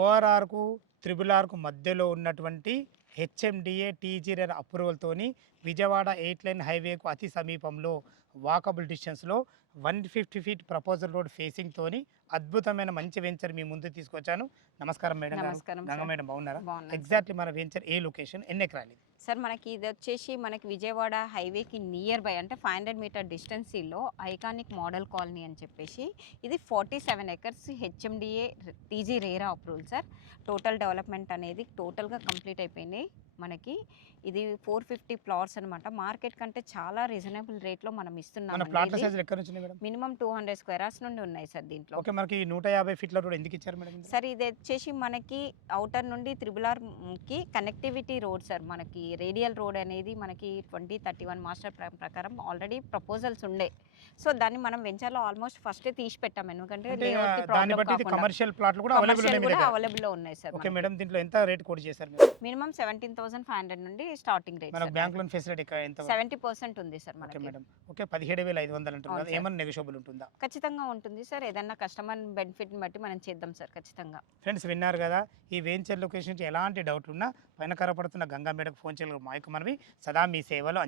ఓఆర్ఆర్కు triple arc మధ్యలో ఉన్నటువంటి HMDA TGR అప్రూవల్తోని Vijayawada 8 line హైవేకు అతి సమీపంలో వాకబుల్ డిస్టెన్స్లో 150 ఫీట్ ప్రపోజల్ రోడ్ ఫేసింగ్ తోని అద్భుతమైన మంచి వెంచర్ మీ ముందు తీసుకొచ్చాను. నమస్కారం మేడం గారు. నమస్కారం గంగ సార్. మేడం బాగున్నారా? బాగున్నాను సార్. ఎగ్జాక్ట్లీ మన వెంచర్ ఏ లొకేషన్, ఎన్ని ఎకరాలు ఇది? సార్ మనకి ఇది వచ్చేసి మనకి విజయవాడ హైవేకి నియర్ బై అంటే 500 మీటర్ డిస్టెన్సీలో ఐకానిక్ మోడల్ కాలనీ అని చెప్పేసి ఇది 47 acres HMDA TG RERA approval sir. Total development అనేది టోటల్గా కంప్లీట్ అయిపోయింది. మనకి ఇది 450 ప్లాట్స్ అనమాట. మార్కెట్ కంటే చాలా రీజనబుల్ రేట్లో మనం మన ఇస్తున్నాం. ప్లాట్ల సైజులు ఎక్కడ నుంచి మేడం? మినిమం 200 స్క్వేర్ యార్డ్స్ నుండి ఉన్నాయి సార్ దీంట్లో. ఓకే, మనకి 150 ఫీట్ల రోడ్ ఎందుకు ఇచ్చారు మేడం? సార్ ఇది వచ్చేసి మనకి అవుటర్ నుండి త్రిబుల్ ఆర్కి కనెక్టివిటీ రోడ్ సార్. మనకి రేడియల్ రోడ్ అనేది మనకి 2031 మాస్టర్ ప్రకారం ఆల్రెడీ ప్రపోజల్స్ ఉండే. సో దాన్ని మనం వెంచర్లో ఆల్మోస్ట్ ఫస్ట్ తీసి పెట్టాం. ఎందుకంటే దాన్ని బట్టి ఇది కమర్షియల్ ప్లాట్లు కూడా అవైలబుల్ ఉన్నాయి సార్. ఓకే మేడం, దీంట్లో ఎంత రేట్ కోడ్ చేశారు మీరు? మినిమం 17,500 నుండి స్టార్టింగ్ రేట్. మనకు బ్యాంక్ లోన్ ఫెసిలిటీ ఎంత? 70% ఉంది సార్ ఓకే మనకి. మేడం. ఓకే, 17,500 అంటారు అవును కదా, సార్. ఏమన్నా నెగోషియబుల్ ఉంటుందా? ఖచ్చితంగా ఉంటుంది సార్. ఏదన్నా కస్టమర్ బెనిఫిట్ బట్టి మనం చేద్దాం సార్ ఖచ్చితంగా. ఫ్రెండ్స్ విన్నారు కదా, ఈ వెంచర్ లొకేషన్ ఎలాంటి డౌట్ ఉన్నా పైన కనపడుతున్న గంగా మేడకు ఫోన్ చేయాలి. మాకు మనవి సదా మీ సేవలో.